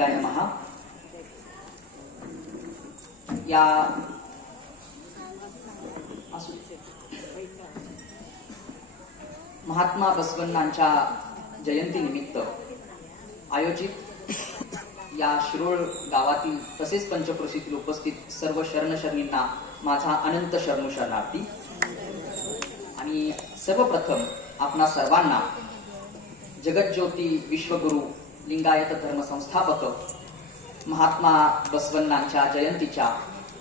लिंगाय महा या असू महात्मा बसवण्णांच्या जयंतीनिमित्त आयोजित या शिरोळ गावातील तसेच पंचक्रोशीतील उपस्थित सर्व शरणशरणींना माझा अनंत शरणू शरणार्थी आणि सर्वप्रथम आपणा सर्वांना जगज्योती विश्वगुरु लिंगायत धर्म संस्थापक महात्मा बसवन्नांच्या जयंतीच्या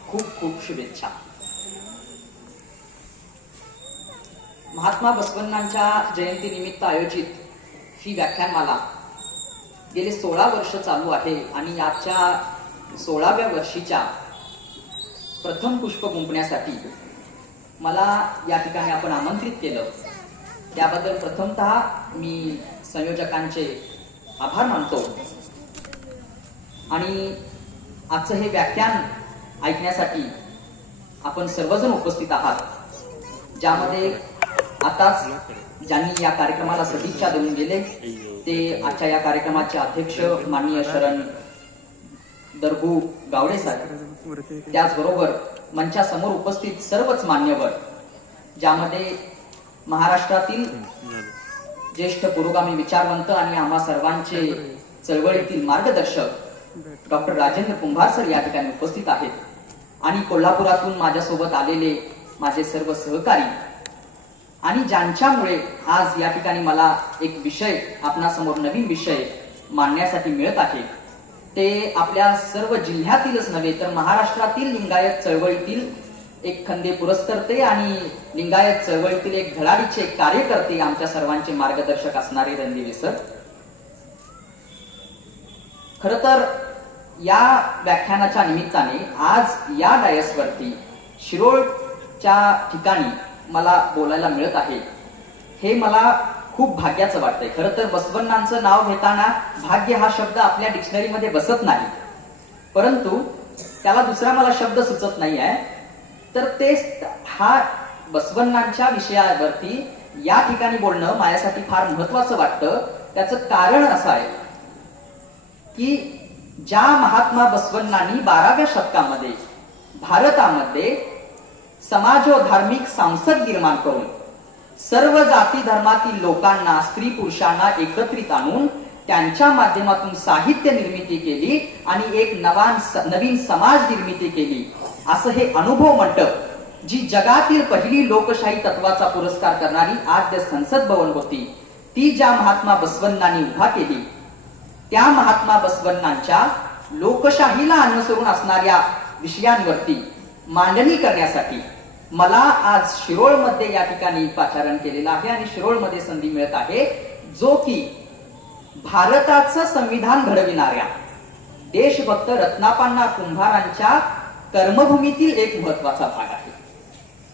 खूप खूप शुभेच्छा. महात्मा बसवन्नांच्या जयंतीनिमित्त आयोजित ही व्याख्यानमाला गेले सोळा वर्ष चालू आहे आणि याच्या सोळाव्या वर्षीच्या प्रथम पुष्प गुंपण्यासाठी मला या ठिकाणी आपण आमंत्रित केलं. त्याबद्दल प्रथमतः मी संयोजकांचे आभार मानतो. आणि आजचं हे व्याख्यान ऐकण्यासाठी आपण सर्वजण उपस्थित आहात. ज्यामध्ये आताच ज्यांनी या कार्यक्रमाला सदिच्छा देऊन गेले ते आजच्या या कार्यक्रमाचे अध्यक्ष माननीय शरण दरगू गावडे साहेब. त्याचबरोबर मंचासमोर उपस्थित सर्वच मान्यवर ज्यामध्ये महाराष्ट्रातील ज्येष्ठ पुरोगामी विचारवंत आणि आम्हा सर्वांचे चळवळीतील मार्गदर्शक डॉक्टर राजेंद्र कुंभार सर या ठिकाणी उपस्थित आहेत. आणि कोल्हापुरातून माझ्यासोबत आलेले माझे सर्व सहकारी आणि ज्यांच्यामुळे आज या ठिकाणी मला एक विषय आपणासमोर नवीन विषय मांडण्यासाठी मिळत आहे. ते आपल्या सर्व जिल्ह्यातीलच नव्हे तर महाराष्ट्रातील लिंगायत चळवळीतील एक खंदे पुरस्कर्ते आणि लिंगायत चळवळीतील एक धडाडीचे कार्यकर्ते आमच्या सर्वांचे मार्गदर्शक असणारे रणदिवे सर. खर तर या व्याख्यानाच्या निमित्ताने आज या डायसवरती शिरोळच्या ठिकाणी मला बोलायला मिळत आहे. हे मला खूप भाग्याचं वाटतंय. खरं तर बसवण्णांचं नाव घेताना भाग्य हा शब्द आपल्या डिक्शनरीमध्ये बसत नाही. परंतु त्याला दुसरा मला शब्द सुचत नाही आहे तर ते हा बसवण्णांच्या विषयावरती या ठिकाणी बोलणं माझ्यासाठी फार महत्वाचं वाटतं. त्याचं कारण असं आहे की ज्या महात्मा बसवण्णांनी बाराव्या शतकामध्ये भारतामध्ये समाज व धार्मिक संसद निर्माण करून सर्व जाती धर्मातील लोकांना स्त्री पुरुषांना एकत्रित आणून त्यांच्या माध्यमातून साहित्य निर्मिती केली आणि एक नवान नवीन समाज निर्मिती केली. असं हे अनुभव मंडप जी जगातील पहिली लोकशाही तत्वाचा पुरस्कार करणारी आद्य संसद भवन होती. ती ज्या महात्मा बसवण्णांनी उभा केली त्या महात्मा बसवण्णांच्या लोकशाहीला अनुसरून असणाऱ्या विषयांवरती मांडणी करण्यासाठी मला आज शिरोळमध्ये या ठिकाणी पाचारण केलेलं आहे आणि शिरोळमध्ये संधी मिळत आहे जो की भारताचं संविधान घडविणाऱ्या देशभक्त रत्नापांना कुंभारांच्या कर्मभूमीतील एक महत्त्वाचा भाग आहे.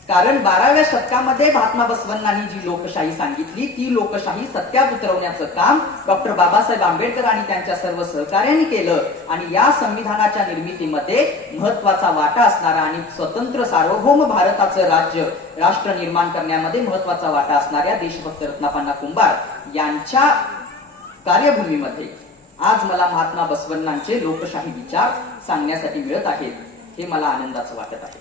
कारण बाराव्या शतकामध्ये महात्मा बसवण्णांनी जी लोकशाही सांगितली ती लोकशाही सत्यात उतरवण्याचं काम डॉक्टर बाबासाहेब आंबेडकर आणि त्यांच्या सर्व सहकार्यांनी केलं आणि या संविधानाच्या निर्मितीमध्ये महत्त्वाचा वाटा असणारा आणि स्वतंत्र सार्वभौम भारताचं राज्य राष्ट्र निर्माण करण्यामध्ये महत्त्वाचा वाटा असणाऱ्या देशभक्त रत्नापांना कुंभार यांच्या कार्यभूमीमध्ये आज मला महात्मा बसवन्नांचे लोकशाही विचार सांगण्यासाठी मिळत आहेत. हे मला आनंदाचं वाटत आहे.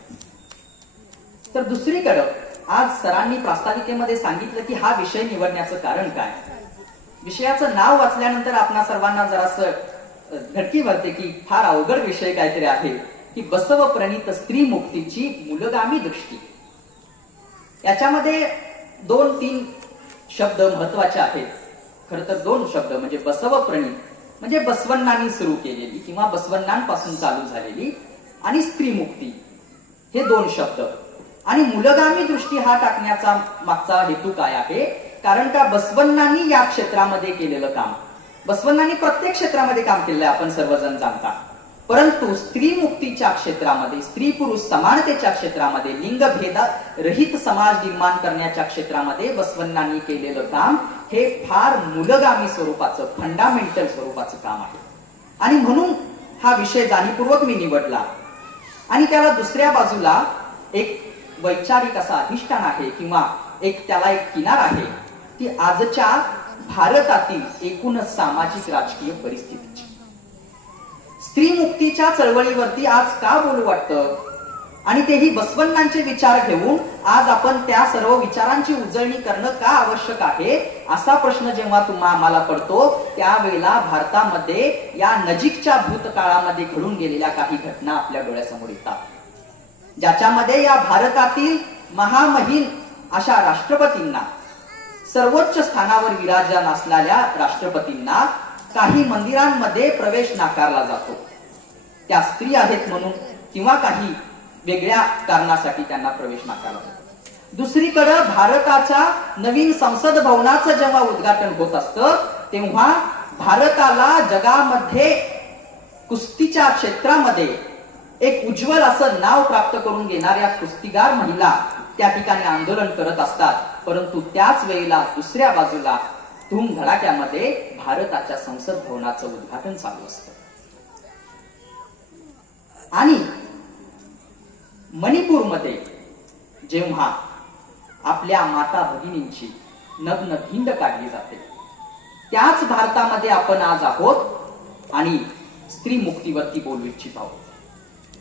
तर दुसरीकडं आज सरांनी प्रास्ताविकेमध्ये सांगितलं की हा विषय निवडण्याचं कारण काय? विषयाचं नाव वाचल्यानंतर आपणा सर्वांना जरासं धडकी भरते की फार अवघड विषय काहीतरी आहे की बसव प्रणित स्त्री मुक्तीची मूलगामी दृष्टी. याच्यामध्ये दोन तीन शब्द महत्त्वाचे आहेत. खर तर दोन शब्द म्हणजे बसव प्रणित म्हणजे बसवण्णांनी सुरू केलेली किंवा बसवण्णांपासून चालू झालेली आणि स्त्री मुक्ती. हे दोन शब्द. आणि मूलगामी दृष्टी हा टाकण्याचा मागचा हेतू काय आहे? कारण का बसवन्नांनी या क्षेत्रामध्ये केलेलं काम. बसवन्नांनी प्रत्येक क्षेत्रामध्ये काम केलेलं आपण सर्वजण जाणता. परंतु स्त्री मुक्तीच्या क्षेत्रामध्ये स्त्री पुरुष समानतेच्या क्षेत्रामध्ये लिंगभेद रहित समाज निर्माण करण्याच्या क्षेत्रामध्ये बसवन्नांनी केलेलं काम हे फार मूलगामी स्वरूपाचं फंडामेंटल स्वरूपाचं काम आहे. आणि म्हणून हा विषय जाणीवपूर्वक मी निवडला. आणि त्याला दुसऱ्या बाजूला एक वैचारिक असा अधिष्ठान आहे किंवा एक त्याला एक किनार आहे ती आजच्या भारतातील एकूणच सामाजिक राजकीय परिस्थितीची. स्त्री मुक्तीच्या चळवळीवरती आज का बोलू वाटतं? आणि तेही बसवण्णांचे विचार घेऊन आज आपण त्या सर्व विचारांची उजळणी करणं का आवश्यक आहे असा प्रश्न जेव्हा तुम्हा आम्हाला पडतो त्यावेळेला भारतामध्ये या नजीकच्या भूतकाळामध्ये घडून गेलेल्या काही घटना आपल्या डोळ्यासमोर येतात. ज्याच्यामध्ये या भारतातील महामहीन अशा राष्ट्रपतींना सर्वोच्च स्थानावर विराजमान असलेल्या राष्ट्रपतींना काही मंदिरांमध्ये प्रवेश नाकारला जातो. त्या स्त्री आहेत म्हणून किंवा काही वेगळ्या कारणासाठी त्यांना प्रवेश नाकारला दुसरीकडे भारताच्या नवीन संसद भवनाचं जेव्हा उद्घाटन होत असतं तेव्हा भारताला जगामध्ये कुस्तीच्या क्षेत्रामध्ये एक उज्ज्वल असं नाव प्राप्त करून घेणाऱ्या कुस्तीगार महिला त्या ठिकाणी आंदोलन करत असतात. परंतु त्याच वेळेला दुसऱ्या बाजूला धूम धडाक्यामध्ये भारताच्या संसद भवनाचं उद्घाटन चालू असतं. आणि मणिपूरमध्ये जेव्हा आपल्या माता भगिनींची नग्न भिंड काढली जाते त्याच भारतामध्ये आपण आज आहोत आणि स्त्री मुक्तीवरती बोलू इच्छित आहोत.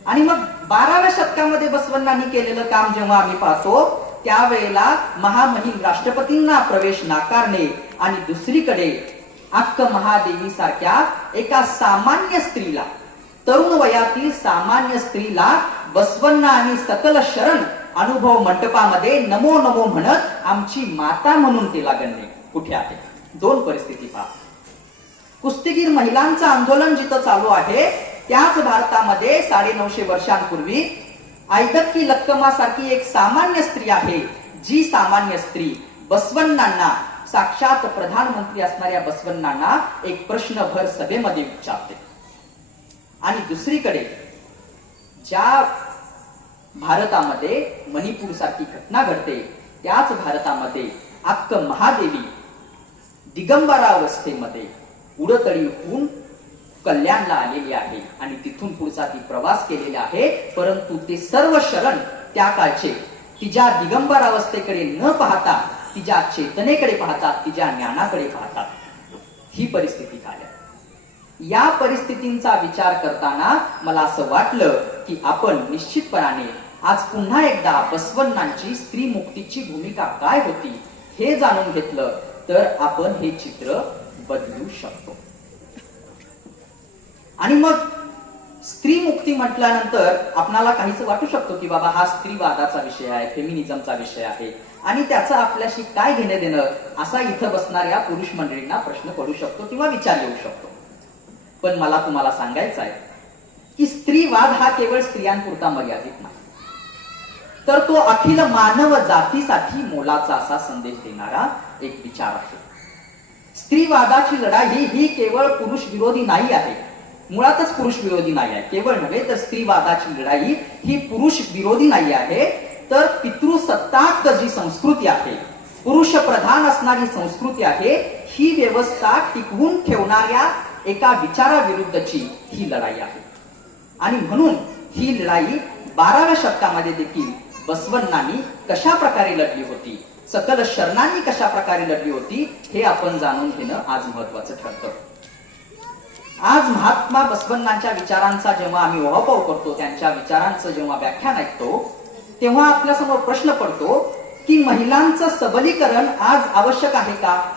आणि मग बाराव्या शतकामध्ये बसवण्णांनी केलेलं काम जेव्हा आम्ही पाहतो त्यावेळेला महामहिम राष्ट्रपतींना प्रवेश नाकारणे आणि दुसरीकडे अक्क महादेवी सारख्या एका सामान्य स्त्रीला तरुण वयातील सामान्य स्त्रीला बसवन्न आणि सकल शरण अनुभव मंडपामध्ये नमो नमो म्हणत आमची माता म्हणून तिला गणले कुठे आहे? दोन परिस्थिती पहा. कुस्तीगीर महिलांचं आंदोलन जिथं चालू आहे त्याच भारतामध्ये साडे नऊशे वर्षांपूर्वी आयदक्की लक्कमा सारखी एक सामान्य स्त्री आहे जी सामान्य स्त्री बसवन्नांना साक्षात प्रधानमंत्री असणाऱ्या बसवन्नांना एक प्रश्नभर सभेमध्ये विचारते. आणि दुसरीकडे ज्या भारतामध्ये मणिपूर सारखी घटना घडते त्याच भारतामध्ये अक्क महादेवी दिगंबरावस्थेमध्ये उडतळी होऊन कल्याणला आलेली आहे आणि तिथून पुढचा ती प्रवास केलेला आहे. परंतु ते सर्व शरण त्या काळचे तिच्या दिगंबरावस्थेकडे न पाहता तिच्या चेतनेकडे पाहतात तिच्या ज्ञानाकडे पाहतात ही परिस्थिती झाल्या या परिस्थितींचा विचार करताना मला असं वाटलं की आपण निश्चितपणाने आज पुन्हा एकदा बसवन्नांची स्त्री मुक्तीची भूमिका काय होती हे जाणून घेतलं तर आपण हे चित्र बदलू शकतो. आणि मग स्त्री मुक्ती म्हटल्यानंतर आपणाला काहीच वाटू शकतो की बाबा हा स्त्रीवादाचा विषय आहे फेमिनिझमचा विषय आहे. आणि त्याचं आपल्याशी काय घेणं देणं असा इथं बसणाऱ्या पुरुष मंडळींना प्रश्न पडू शकतो किंवा विचार येऊ शकतो. पण मला तुम्हाला सांगायचं आहे की स्त्रीवाद हा केवळ स्त्रियांपुरता मर्यादित नाही. तर तो अखिल मानव जातीसाठी मोलाचा असा संदेश देणारा एक विचार आहे. स्त्रीवादाची लढाई ही केवळ पुरुष विरोधी नाही आहे. मुळातच पुरुष विरोधी नाही आहे. केवळ नव्हे तर स्त्रीवादाची लढाई ही पुरुष विरोधी नाही आहे. तर पितृसत्ताक जी संस्कृती आहे पुरुष प्रधान असणारी संस्कृती आहे ही व्यवस्था टिकवून ठेवणाऱ्या एका विचाराविरुद्धची ही लढाई आहे. आणि म्हणून ही लढाई बाराव्या शतकामध्ये देखील बसवण्णांनी कशा प्रकारे लढली होती सकल शरणांनी कशा प्रकारे लढली होती हे आपण जाणून घेणं आज महत्वाचं ठरतं. आज महात्मा बसवण्णांच्या विचारांचा जेव्हा आम्ही ओहापोह करतो त्यांच्या विचारांचं जेव्हा व्याख्यान ऐकतो तेव्हा आपल्यासमोर प्रश्न पडतो की महिलांचं सबलीकरण आज आवश्यक आहे का?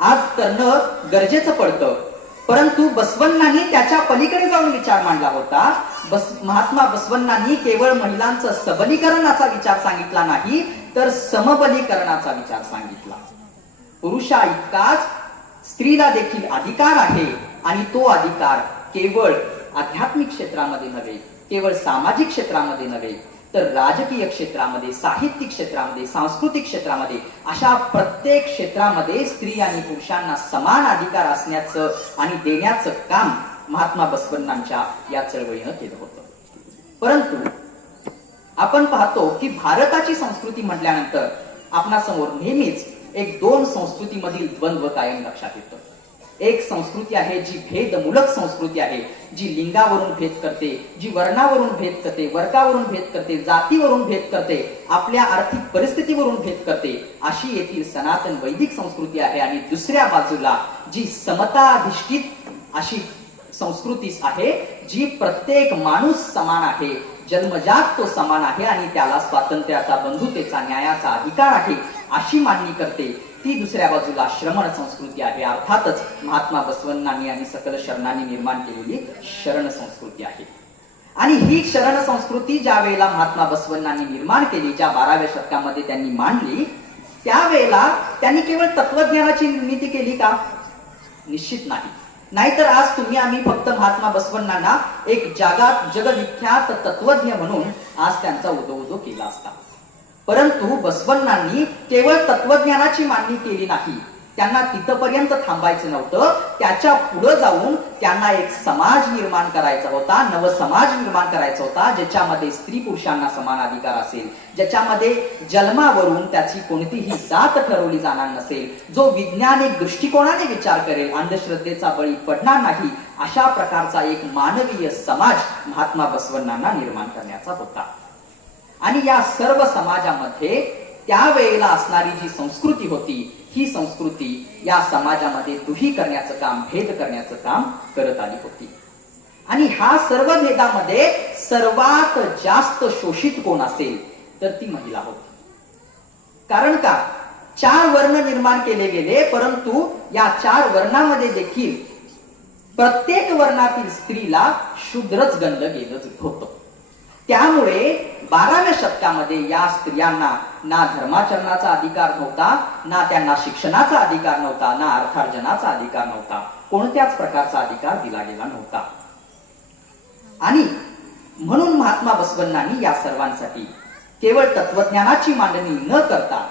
आज करणं गरजेचं पडतं. परंतु बसवण्णांनी त्याच्या पलीकडे जाऊन विचार मांडला होता. बस महात्मा बसवण्णांनी केवळ महिलांचं सबलीकरणाचा विचार सांगितला नाही तर समबलीकरणाचा विचार सांगितला. पुरुषा इतकाच स्त्रीला देखील अधिकार आहे आणि तो अधिकार केवळ आध्यात्मिक क्षेत्रामध्ये नव्हे केवळ सामाजिक क्षेत्रामध्ये नव्हे तर राजकीय क्षेत्रामध्ये साहित्यिक क्षेत्रामध्ये सांस्कृतिक क्षेत्रामध्ये अशा प्रत्येक क्षेत्रामध्ये स्त्री आणि पुरुषांना समान अधिकार असण्याचं आणि देण्याचं काम महात्मा बसवण्णांच्या या चळवळीनं केलं होतं. परंतु आपण पाहतो की भारताची संस्कृती म्हटल्यानंतर आपणासमोर नेहमीच एक दोन संस्कृतीमधील द्वंद्व कायम लक्षात येतं. एक संस्कृती आहे जी भेदमूलक संस्कृती आहे जी लिंगावरून भेद करते जी वर्णावरून भेद करते वर्गावरून भेद करते जातीवरून भेद करते आपल्या आर्थिक परिस्थितीवरून भेद करते अशी येथील सनातन वैदिक संस्कृती आहे. आणि दुसऱ्या बाजूला जी समताधिष्ठित अशी संस्कृती आहे जी प्रत्येक माणूस समान आहे जन्मजात तो समान आहे आणि त्याला स्वातंत्र्याचा बंधुतेचा न्यायाचा अधिकार आहे अशी मांडणी करते. ती दुसऱ्या बाजूला श्रमण संस्कृती आहे. अर्थातच महात्मा बसवन्नानी आणि सकल शरणांनी निर्माण केलेली शरण संस्कृती आहे. आणि ही शरण संस्कृती ज्या वेळेला महात्मा बसवण्णांनी निर्माण केली ज्या बाराव्या शतकामध्ये त्यांनी मांडली त्यावेळेला त्यांनी केवळ तत्वज्ञानाची निर्मिती केली का? निश्चित नाही. नाहीतर आज तुम्ही आम्ही फक्त महात्मा बसवन्नांना एक जागात जगविख्यात तत्वज्ञ म्हणून आज त्यांचा उदो उदो केला असता. परंतु बसवण्णांनी केवळ तत्वज्ञानाची मांडणी केली नाही. त्यांना तिथपर्यंत थांबायचं नव्हतं. त्याच्या पुढे जाऊन त्यांना एक समाज निर्माण करायचा होता नव समाज निर्माण करायचा होता ज्याच्यामध्ये स्त्री पुरुषांना समान अधिकार असेल. ज्याच्यामध्ये जन्मावरून त्याची कोणतीही जात ठरवली जाणार नसेल. जो विज्ञानिक दृष्टिकोनाने विचार करेल अंधश्रद्धेचा बळी पडणार नाही अशा प्रकारचा एक मानवीय समाज महात्मा बसवण्णांना निर्माण करण्याचा होता. आणि या सर्व समाजामध्ये त्यावेळेला असणारी जी संस्कृती होती ही संस्कृती या समाजामध्ये दुही करण्याचं काम भेद करण्याचं काम करत आली होती. आणि ह्या सर्व भेदामध्ये सर्वात जास्त शोषित कोण असेल तर ती महिला होती. कारण का? चार वर्ण निर्माण केले गेले परंतु या चार वर्णामध्ये देखील प्रत्येक वर्णातील स्त्रीला शूद्रच गणलं गेलं होतं. त्यामुळे बाराव्या शतकामध्ये या स्त्रियांना ना धर्माचरणाचा अधिकार नव्हता ना त्यांना शिक्षणाचा अधिकार नव्हता ना अर्थार्जनाचा अधिकार नव्हता. कोणत्याच प्रकारचा अधिकार दिला गेला नव्हता. आणि म्हणून महात्मा बसवन्नानी या सर्वांसाठी केवळ तत्वज्ञानाची मांडणी न करता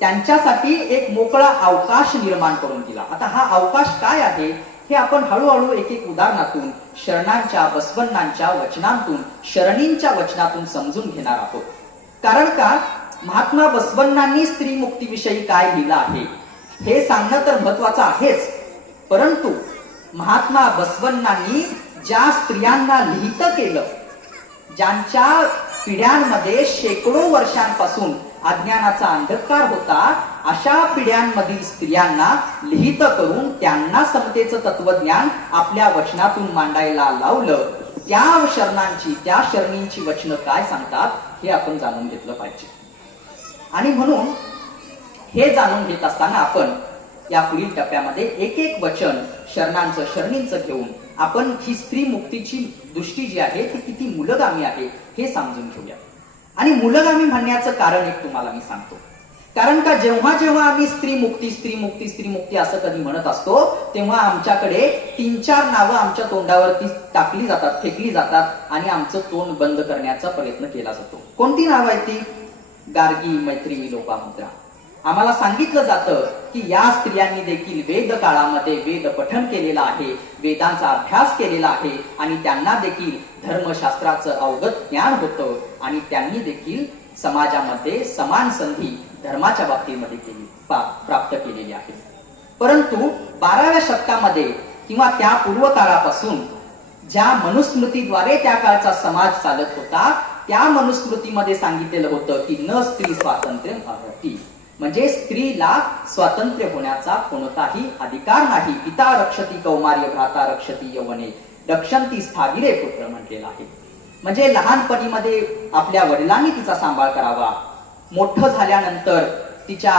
त्यांच्यासाठी एक मोकळा अवकाश निर्माण करून दिला. आता हा अवकाश काय आहे? हे आपण हळूहळू एक एक उदाहरणातून शरणांच्या बसवन्नांच्या वचनांतून शरणींच्या वचनातून समजून घेणार आहोत. कारण का? महात्मा बसवन्नांनी स्त्री मुक्तीविषयी काय लिहिलं आहे? हे सांगणं तर महत्वाचं आहेच. परंतु महात्मा बसवन्नांनी ज्या स्त्रियांना लिहित केलं ज्यांच्या पिढ्यांमध्ये शेकडो वर्षांपासून अज्ञानाचा अंधकार होता अशा पिढ्यांमधील स्त्रियांना लिहित करून त्यांना समतेचं तत्वज्ञान आपल्या वचनातून मांडायला लावलं. त्या शरणांची त्या शरणींची वचनं काय सांगतात हे आपण जाणून घेतलं पाहिजे. आणि म्हणून हे जाणून घेत असताना आपण या पुढील टप्प्यामध्ये एक एक वचन शरणांचं शरणींचं घेऊन आपण ही स्त्री मुक्तीची दृष्टी जी आहे ती किती मुलगामी आहे हे समजून घेऊया. आणि मुलगामी म्हणण्याचं कारण एक तुम्हाला मी सांगतो. कारण का जेव्हा जेव्हा आम्ही स्त्री मुक्ती स्त्री मुक्ती स्त्री मुक्ती असं कधी म्हणत असतो तेव्हा आमच्याकडे तीन चार नावं आमच्या तोंडावरती टाकली जातात फेकली जातात आणि आमचं तोंड बंद करण्याचा प्रयत्न केला जातो. कोणती नावं आहेत ती? गार्गी मैत्री लोपामुद्रा. आम्हाला सांगितलं जातं की या स्त्रियांनी देखील वेद काळामध्ये वेद पठन केलेलं आहे वेदांचा अभ्यास केलेला आहे आणि त्यांना देखील धर्मशास्त्राचं अवगत ज्ञान होतं आणि त्यांनी देखील समाजामध्ये समान संधी धर्माच्या बाबतीमध्ये केली प्राप्त केलेली आहे. परंतु बाराव्या शतकामध्ये किंवा त्या पूर्व काळापासून ज्या मनुस्मृतीद्वारे त्या काळचा समाज चालत होता त्या मनुस्मृतीमध्ये सांगितलेलं होतं की न स्त्री स्वातंत्र्य अर्हती म्हणजे स्त्रीला स्वातंत्र्य होण्याचा कोणताही अधिकार नाही. पिता रक्षती कौमार्य भ्राता रक्षती यवने रक्षंती स्थाविरे पुत्र म्हटलेला आहे. म्हणजे लहानपणीमध्ये आपल्या वडिलांनी तिचा सांभाळ करावा. मोठं झाल्यानंतर तिच्या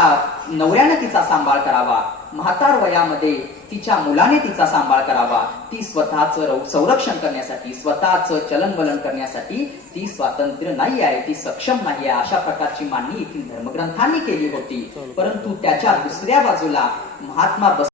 नवऱ्याने तिचा सांभाळ करावा. म्हातार वयामध्ये तिच्या मुलाने तिचा सांभाळ करावा. ती स्वतःच संरक्षण करण्यासाठी स्वतःच चलनवलन करण्यासाठी ती स्वातंत्र्य नाही आहे ती सक्षम नाही आहे अशा प्रकारची मांडणी येथील धर्मग्रंथांनी केली होती. परंतु त्याच्या दुसऱ्या बाजूला महात्मा बस